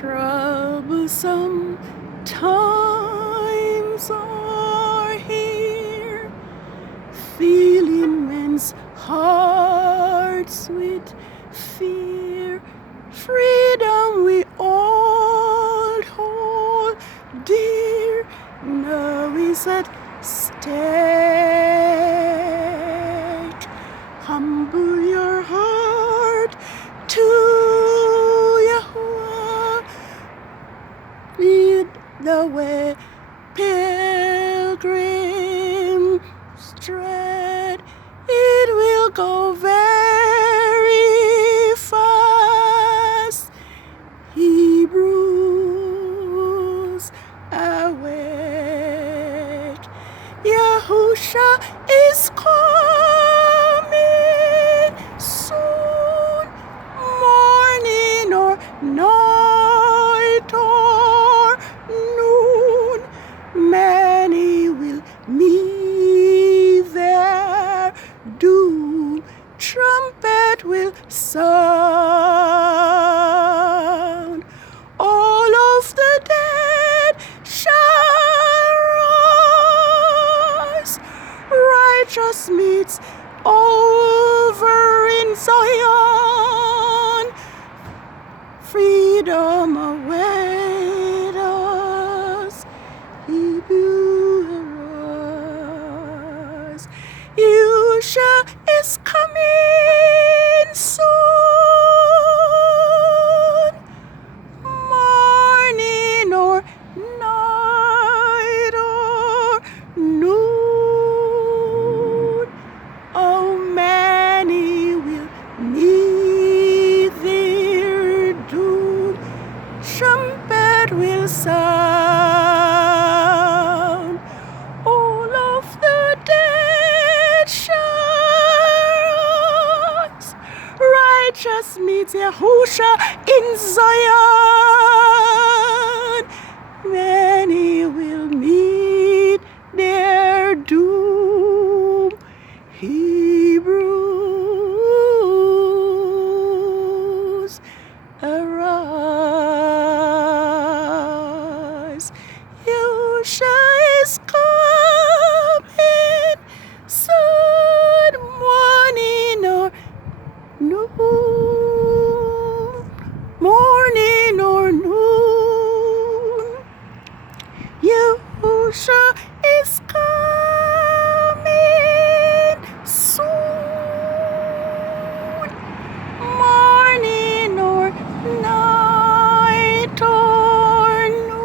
Troublesome times are here, filling men's hearts with fear. Freedom we all hold dear, now is at stake. Humble your heart to YAHUWAH, lead the way, pilgrim tread. It will go very fast. Hebrews, awake. Yahusha is coming soon, morning or night or noon. Many will meet their doom. Trumpet will sound. All of the dead shall rise. Righteous meets over in Zion. Freedom awaits us. Hebrew arise. Yahusha is coming soon, morning or night or noon. Oh, many will meet their doom. Trumpet will sound. All of the dead shall rise. Righteous meets Yahusha in Zion. Many will meet their doom. Hebrews, arise. Yahusha is coming soon, morning or noon, morning or noon. Yahusha is coming soon, morning or night or noon.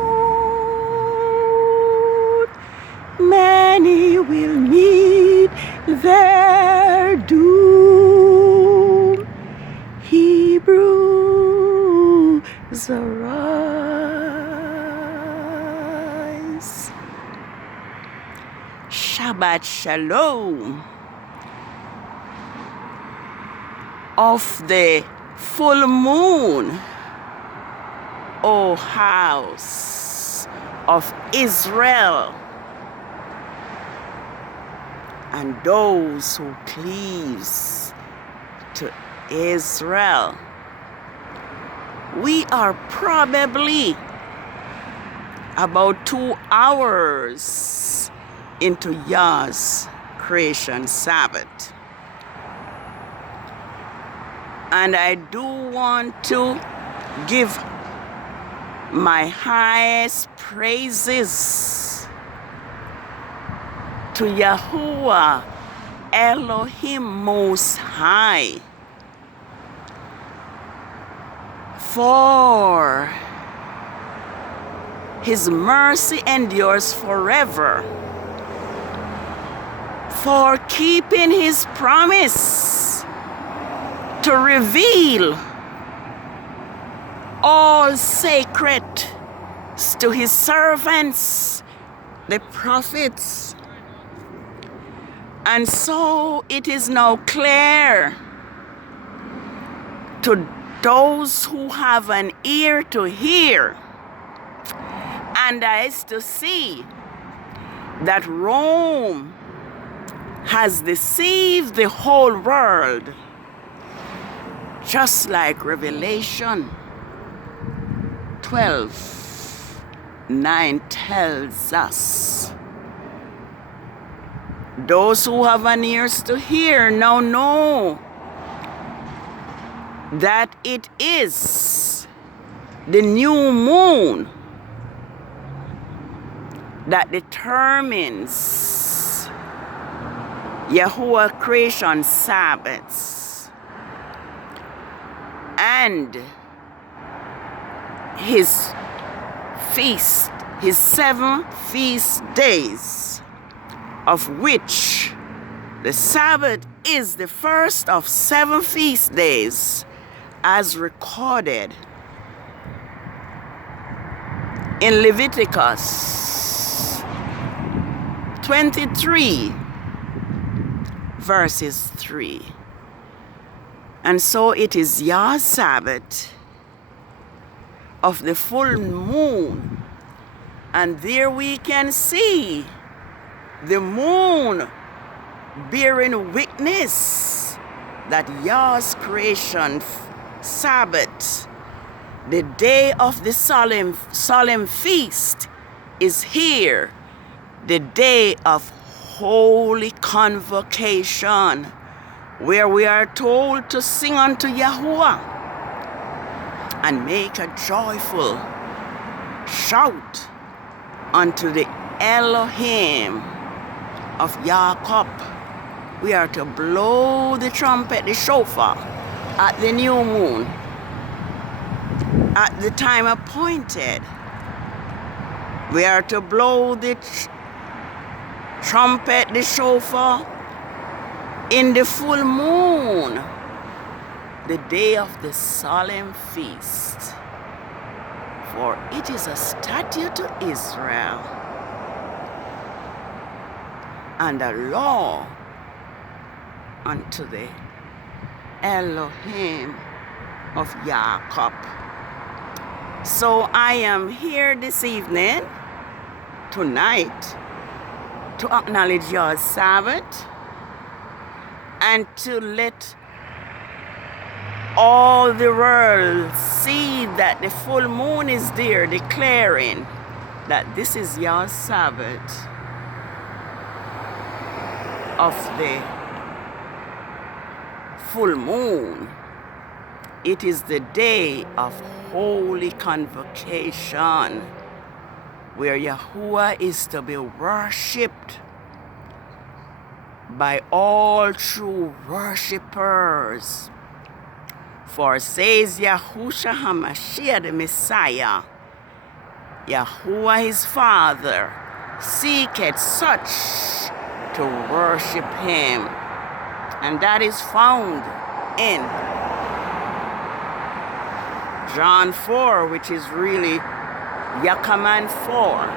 Many will meet their doom. Hebrews, arise. Shabbat Shalom of the full moon, O house of Israel, and those who cleaves to Israel. We are probably about 2 hours into Yah's creation Sabbath. And I do want to give my highest praises to Yahuwah Elohim Most High for His mercy endures forever, for keeping His promise to reveal all sacred to His servants, the prophets. And so it is now clear to those who have an ear to hear and eyes to see that Rome has deceived the whole world, just like Revelation 12:9 tells us, those who have an ears to hear now know that it is the new moon that determines Yahuwah creation Sabbaths and his feast, his 7 feast days, of which the Sabbath is the first of 7 feast days as recorded in Leviticus 23 verses 3. And so it is Yah's Sabbath of the full moon, and there we can see the moon bearing witness that Yah's creation Sabbath, the day of the solemn feast, is here, the day of holy convocation, where we are told to sing unto Yahuwah and make a joyful shout unto the Elohim of Jacob. We are to blow the trumpet, the shofar, at the new moon, at the time appointed. We are to blow the trumpet, the shofar, in the full moon, the day of the solemn feast. For it is a statute to Israel and a law unto the Elohim of Jacob. So I am here this evening, tonight, to acknowledge your Sabbath and to let all the world see that the full moon is there, declaring that this is your Sabbath of the full moon. It is the day of holy convocation, where Yahuwah is to be worshipped by all true worshippers. For says Yahushua HaMashiach, the Messiah, Yahuwah his Father seeketh such to worship him. And that is found in John 4, which is really Yachaman 4,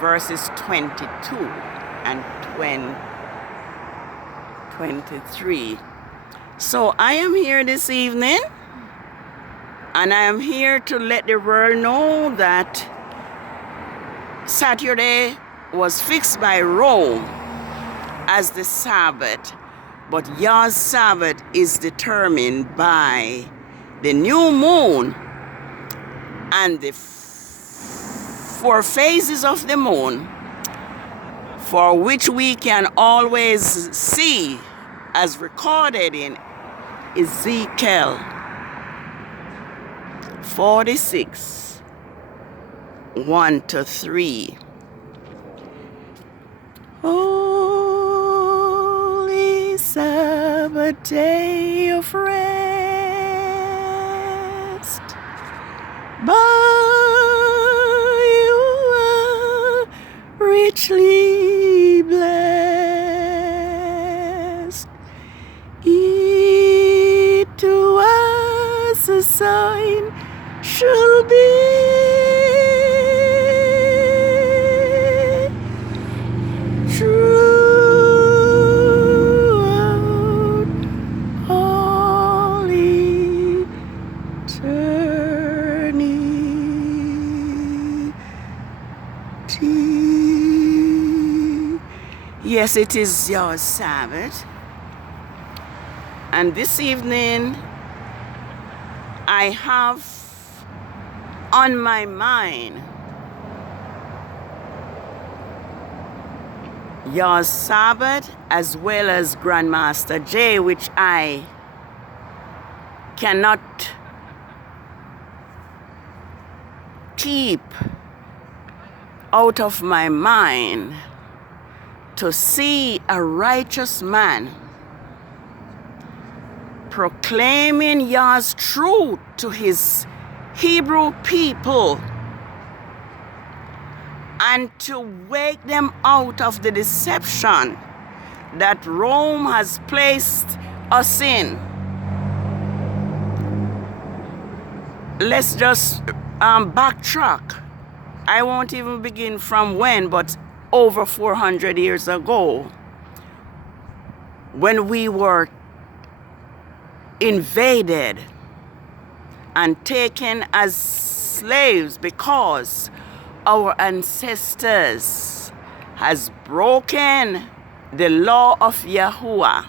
verses 22 and 23. So I am here this evening, and I am here to let the world know that Saturday was fixed by Rome as the Sabbath, but your Sabbath is determined by the new moon and the 4 phases of the moon, for which we can always see as recorded in Ezekiel 46, 1-3. Holy Sabbath day of rest, by you are richly blessed. It to us a sign shall be, throughout all eternity. Yes, it is your Sabbath. And this evening, I have on my mind your Sabbath as well as Grandmaster J, which I cannot keep out of my mind, to see a righteous man proclaiming Yah's truth to his Hebrew people and to wake them out of the deception that Rome has placed us in. Let's just backtrack. I won't even begin from when, but over 400 years ago, when we were invaded and taken as slaves because our ancestors has broken the law of Yahuwah,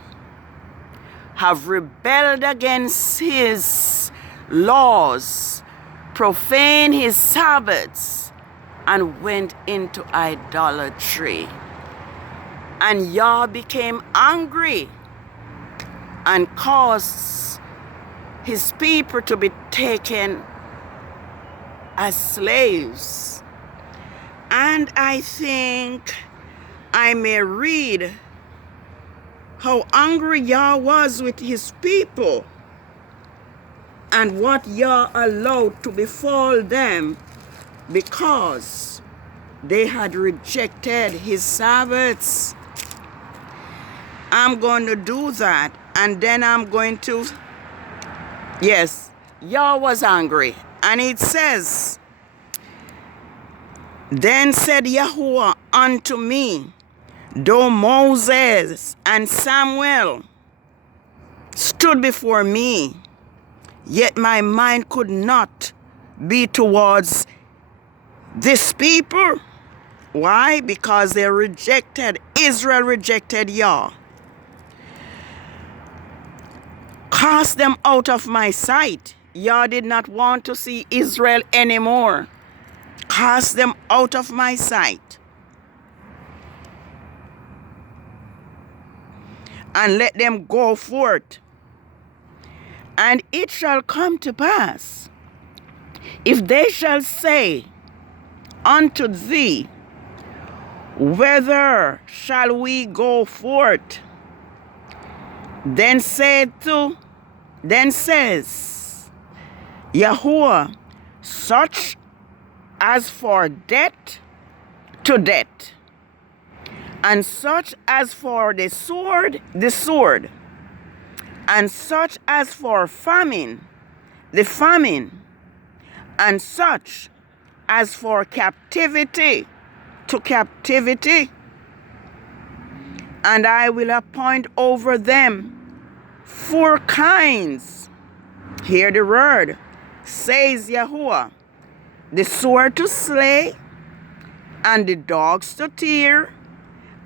have rebelled against his laws, profaned his Sabbaths, and went into idolatry. And Yah became angry and caused his people to be taken as slaves. And I think I may read how angry Yah was with his people and what Yah allowed to befall them because they had rejected his Sabbaths. I'm going to do that, and then I'm going to, yes, Yah was angry. And it says, then said Yahuwah unto me, though Moses and Samuel stood before me, yet my mind could not be towards this people. Why? Because they rejected, Israel rejected Yah. Cast them out of my sight. Yah did not want to see Israel anymore. Cast them out of my sight. And let them go forth. And it shall come to pass, if they shall say unto thee, whither shall we go forth? Then says Yahuwah, such as for debt to debt, and such as for the sword, and such as for famine, the famine, and such as for captivity to captivity. And I will appoint over them 4 kinds. Hear the word, says Yahuwah, the sword to slay, and the dogs to tear,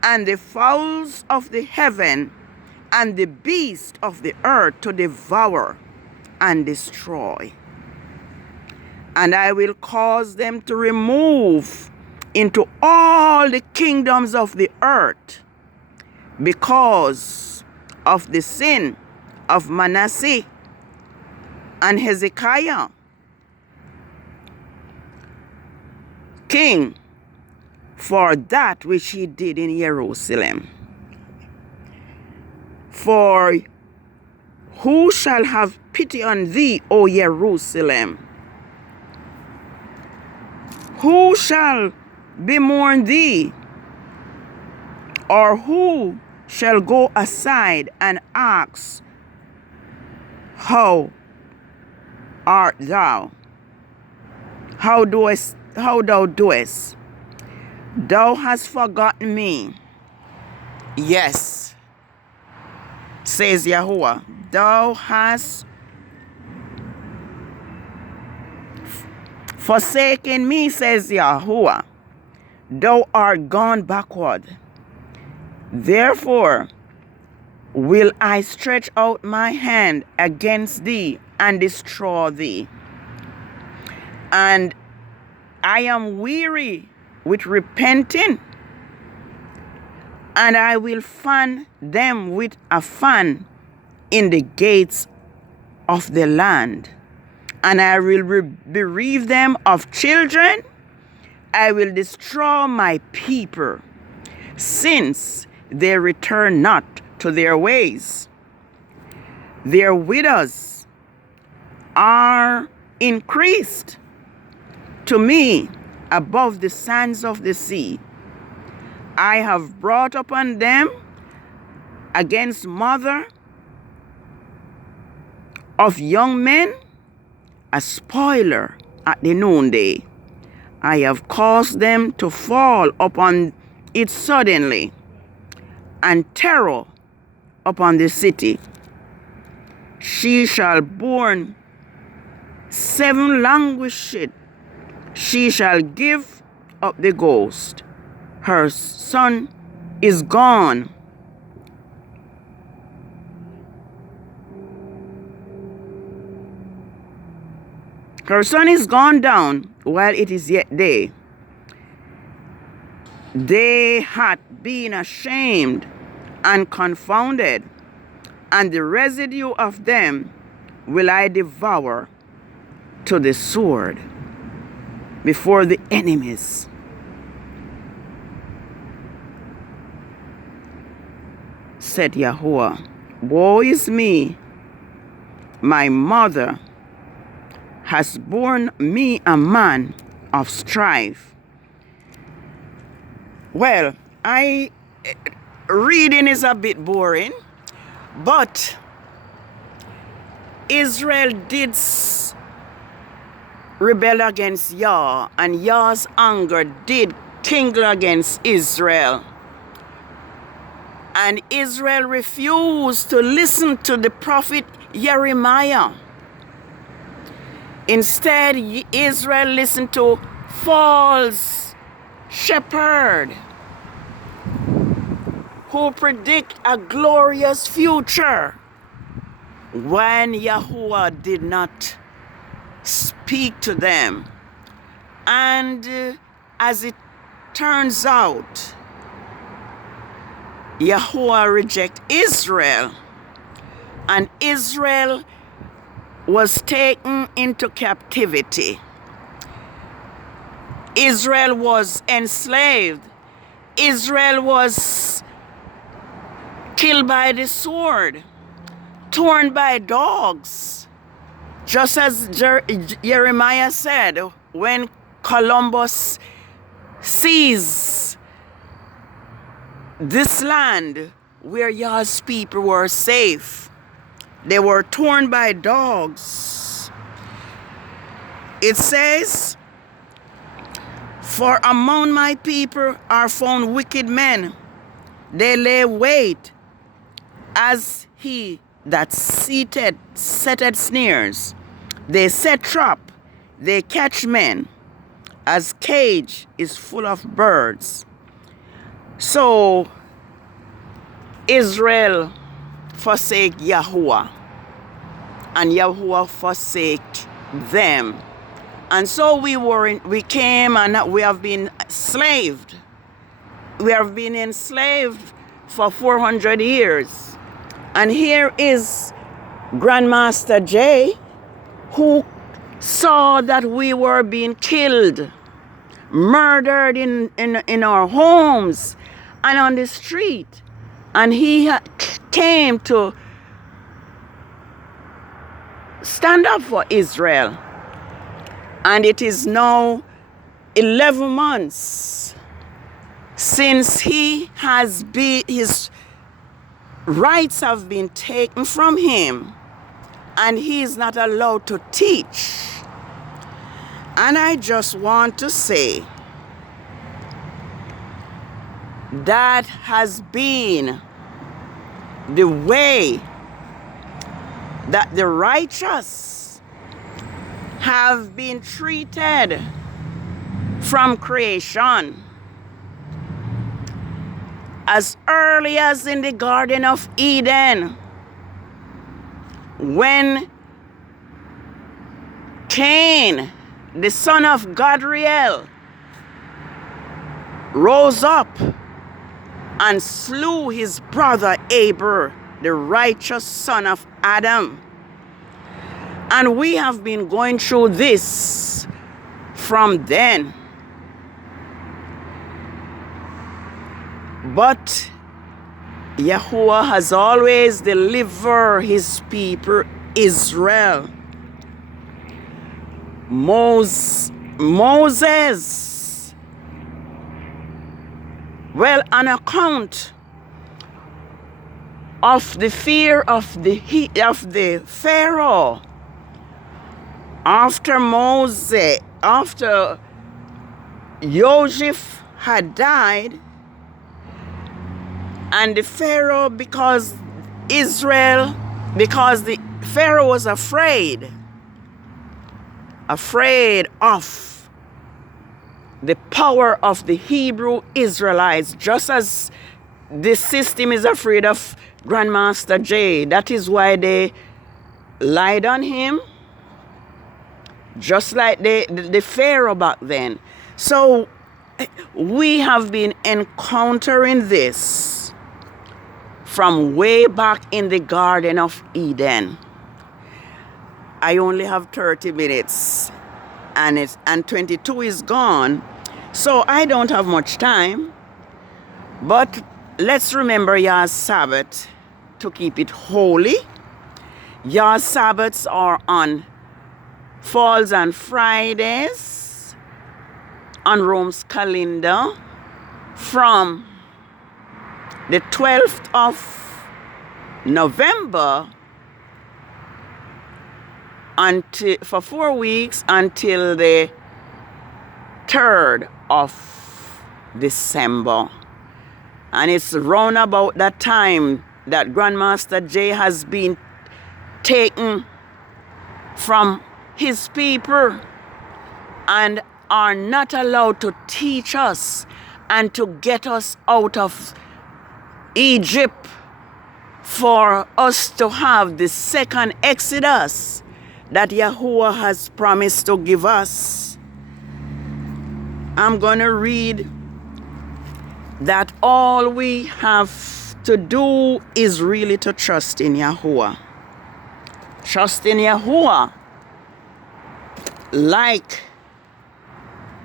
and the fowls of the heaven, and the beasts of the earth to devour and destroy. And I will cause them to remove into all the kingdoms of the earth, because of the sin of Manasseh and Hezekiah, king, for that which he did in Jerusalem. For who shall have pity on thee, O Jerusalem? Who shall bemourn thee? Or who shall go aside and ask, how art thou? How thou doest? Thou hast forgotten me. Yes, says Yahuwah, thou hast forsaken me, says Yahuwah. Thou art gone backward. Therefore will I stretch out my hand against thee and destroy thee, and I am weary with repenting, and I will fan them with a fan in the gates of the land, and I will bereave them of children. I will destroy my people, since they return not to their ways. Their widows are increased to me above the sands of the sea. I have brought upon them against mother of young men a spoiler at the noonday. I have caused them to fall upon it suddenly, and terror upon the city. She shall born 7 languishing. She shall give up the ghost. Her son is gone. Her sun is gone down while it is yet day. They hath been ashamed and confounded, and the residue of them will I devour to the sword before the enemies. Said Yahuwah, woe is me, my mother has borne me a man of strife. Well, reading is a bit boring, but Israel did rebel against Yah, and Yah's anger did kindle against Israel. And Israel refused to listen to the prophet Jeremiah. Instead, Israel listened to false shepherd who predict a glorious future when Yahuwah did not speak to them. And as it turns out, Yahuwah rejected Israel, and Israel was taken into captivity. Israel was enslaved. Israel was killed by the sword, torn by dogs. Just as Jeremiah said, when Columbus sees this land where Yah's people were safe, they were torn by dogs. It says, for among my people are found wicked men. They lay wait as he that setteth snares. They set trap, they catch men, as cage is full of birds. So Israel forsake Yahuwah, and Yahuwah forsake them. And so we came and we have been enslaved. We have been enslaved for 400 years. And here is Grandmaster J, who saw that we were being killed, murdered in our homes and on the street. And he came to stand up for Israel. And it is now 11 months since his rights have been taken from him, and he is not allowed to teach. And I just want to say that has been the way that the righteous have been treated from creation. As early as in the Garden of Eden, when Cain the son of Gadriel, rose up and slew his brother Abel, the righteous son of Adam. And we have been going through this from then. But Yahuwah has always delivered his people, Israel. Moses, well, on account of the fear of the Pharaoh, after Joseph had died, and the Pharaoh, because the Pharaoh was afraid of the power of the Hebrew Israelites, just as the system is afraid of Grandmaster J. That is why they lied on him, just like the Pharaoh back then. So we have been encountering this from way back in the Garden of Eden. I only have 30 minutes and 22 is gone, so I don't have much time. But let's remember Yah's Sabbath to keep it holy. Yah's Sabbaths are on Falls and Fridays on Rome's calendar from the 12th of November for 4 weeks until the 3rd of December. And it's round about that time that Grandmaster J has been taken from his people and are not allowed to teach us and to get us out of Egypt for us to have the second Exodus that Yahuwah has promised to give us. I'm going to read that all we have to do is really to trust in Yahuwah. Trust in Yahuwah like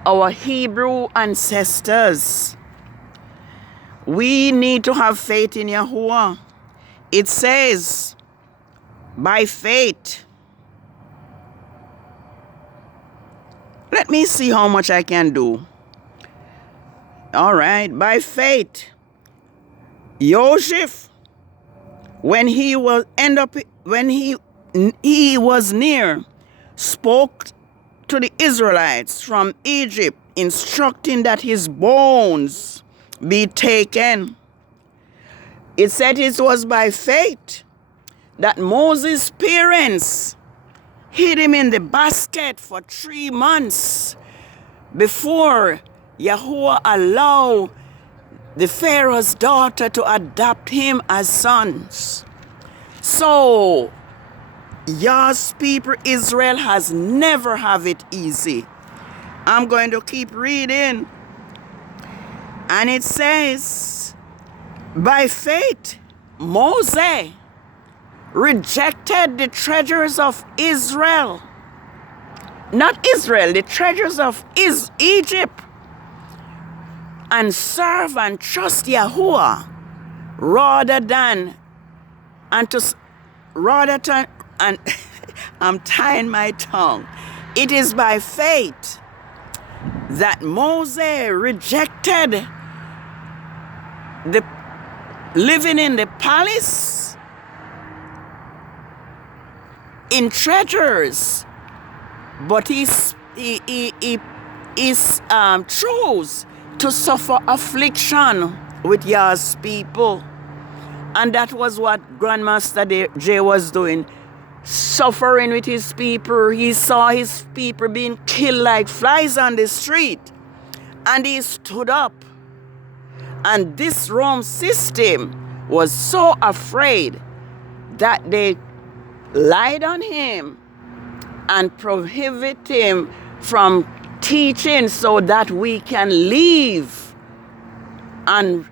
our Hebrew ancestors. We need to have faith in Yahuwah. It says, by faith. Let me see how much I can do. All right, by faith, Joseph, when he was near, spoke to the Israelites from Egypt, instructing that his bones be taken. It said it was by faith that Moses' parents hid him in the basket for 3 months before Yahuwah allowed the Pharaoh's daughter to adopt him as sons. So Yah's people Israel has never have it easy. I'm going to keep reading. And it says, by faith, Moses rejected the treasures of Israel. Not Israel, the treasures of Egypt. And serve and trust Yahuwah rather than and I'm tying my tongue. It is by faith that Moses rejected the living in the palace in treasures, but he chose to suffer affliction with Yah's people. And that was what Grandmaster J was doing, suffering with his people. He saw his people being killed like flies on the street, and he stood up. And this Rome system was so afraid that they lied on him and prohibited him from teaching so that we can leave and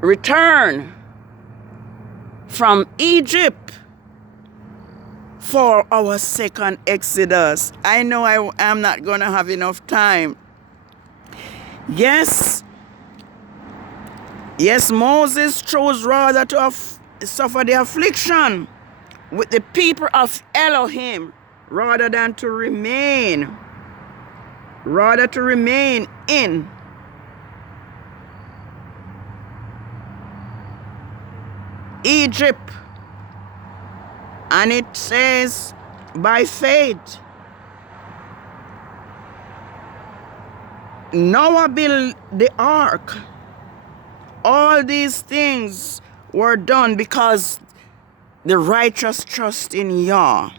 return from Egypt for our second Exodus. I know I am not going to have enough time. Yes, Moses chose rather to suffer the affliction with the people of Elohim rather to remain in Egypt. And it says, by faith, Noah built the ark. All these things were done because the righteous trust in Yah.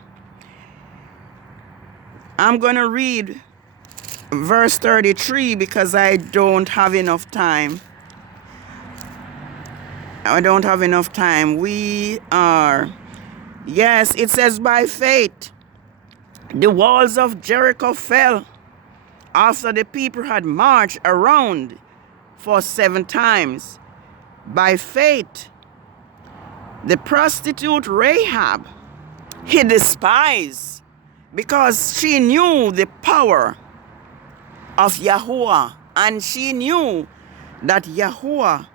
I'm going to read verse 33 because I don't have enough time. Yes, it says, by faith, the walls of Jericho fell after the people had marched around for 7 times. By faith, the prostitute Rahab hid the spies because she knew the power of Yahuwah, and she knew that Yahuwah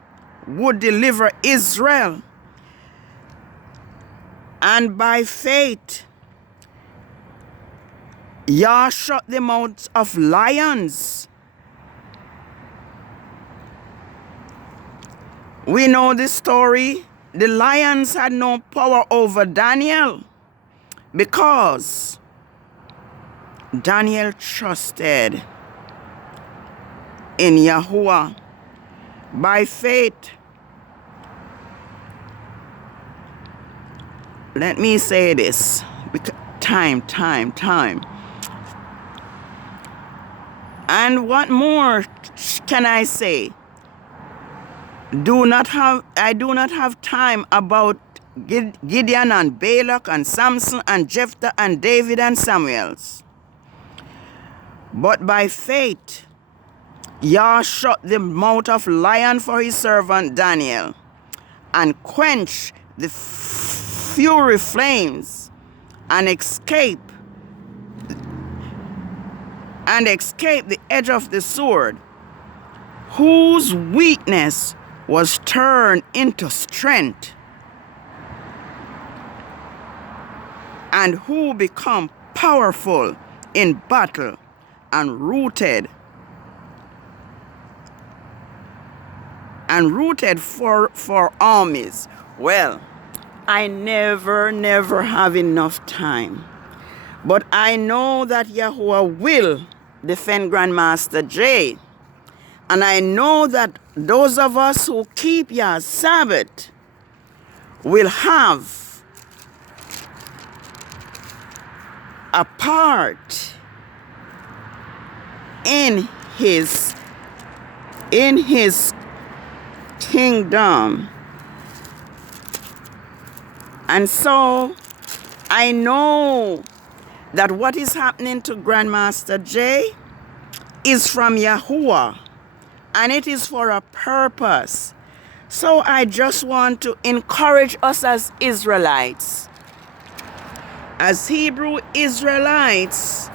would deliver Israel. And by faith, Yah shut the mouths of lions. We know the story. The lions had no power over Daniel because Daniel trusted in Yahuwah. By faith, let me say this, time. And what more can I say? I do not have time about Gideon and Balak and Samson and Jephthah and David and Samuels. But by faith, Yah shut the mouth of lion for his servant Daniel and quenched the fury flames and escape the edge of the sword, whose weakness was turned into strength, and who become powerful in battle and rooted for armies. Well, I never have enough time. But I know that Yahuwah will defend Grandmaster J. And I know that those of us who keep Yah's Sabbath will have a part in his kingdom. And so I know that what is happening to Grandmaster J is from Yahuwah, and it is for a purpose. So I just want to encourage us as Israelites, as Hebrew Israelites,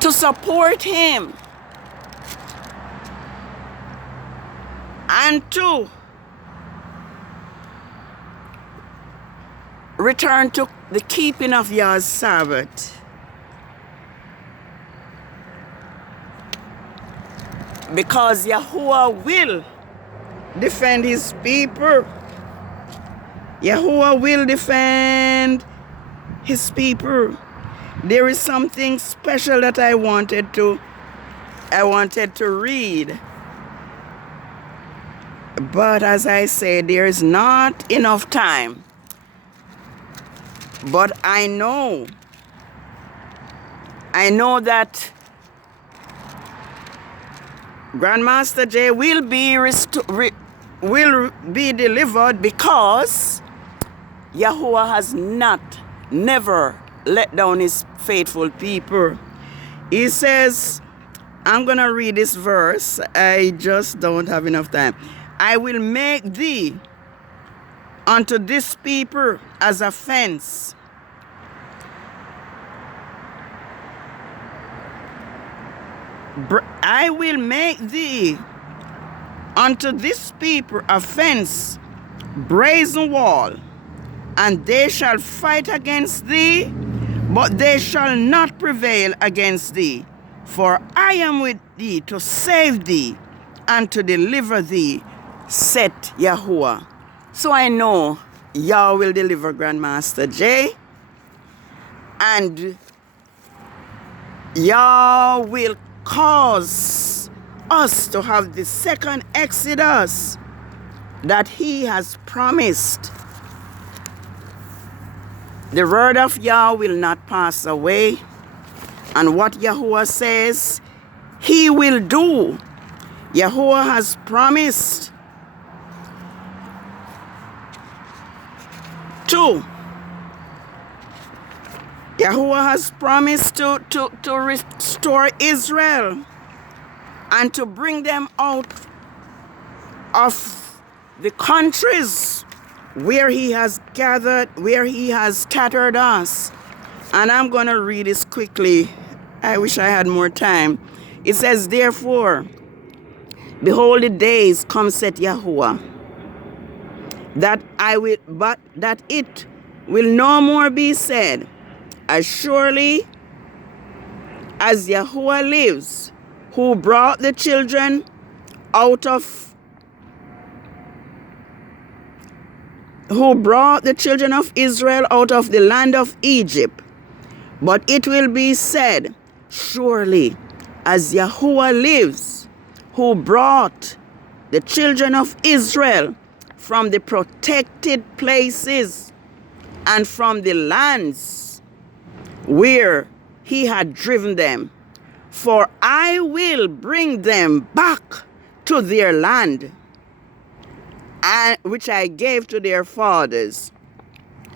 to support him and to return to the keeping of Yah's Sabbath. Because Yahuwah will defend his people. Yahuwah will defend his people. There is something special that I wanted to read. But as I say, there is not enough time. But I know that Grandmaster J will be delivered because Yahuwah has not never let down his faithful people. He says, I'm going to read this verse. I just don't have enough time. I will make thee unto this people as a fence. I will make thee unto this people a fence, brazen wall, and they shall fight against thee, but they shall not prevail against thee. For I am with thee to save thee and to deliver thee, saith Yahuwah. So I know Yah will deliver Grandmaster Jay, and Yah will cause us to have the second Exodus that he has promised. The word of Yah will not pass away, and what Yahuwah says, he will do. Yahuwah has promised to. Yahuwah has promised to restore Israel and to bring them out of the countries where he has gathered, where he has scattered us. And I'm going to read this quickly. I wish I had more time. It says, therefore, behold, the days come, saith Yahuwah, that it will no more be said, as surely as Yahuwah lives, who brought the children of Israel out of the land of Egypt. But it will be said, surely as Yahuwah lives, who brought the children of Israel from the protected places and from the lands where he had driven them. For I will bring them back to their land, which I gave to their fathers.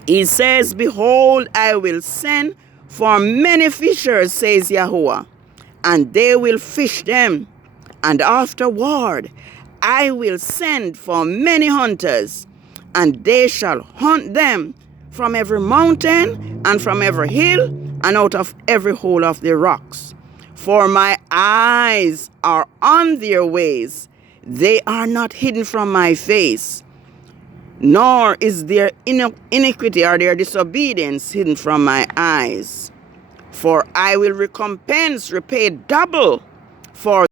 He says, behold, I will send for many fishers, says Yahuwah, and they will fish them. And afterward, I will send for many hunters, and they shall hunt them from every mountain and from every hill and out of every hole of the rocks. For my eyes are on their ways, they are not hidden from my face, nor is their iniquity or their disobedience hidden from my eyes. For I will repay double for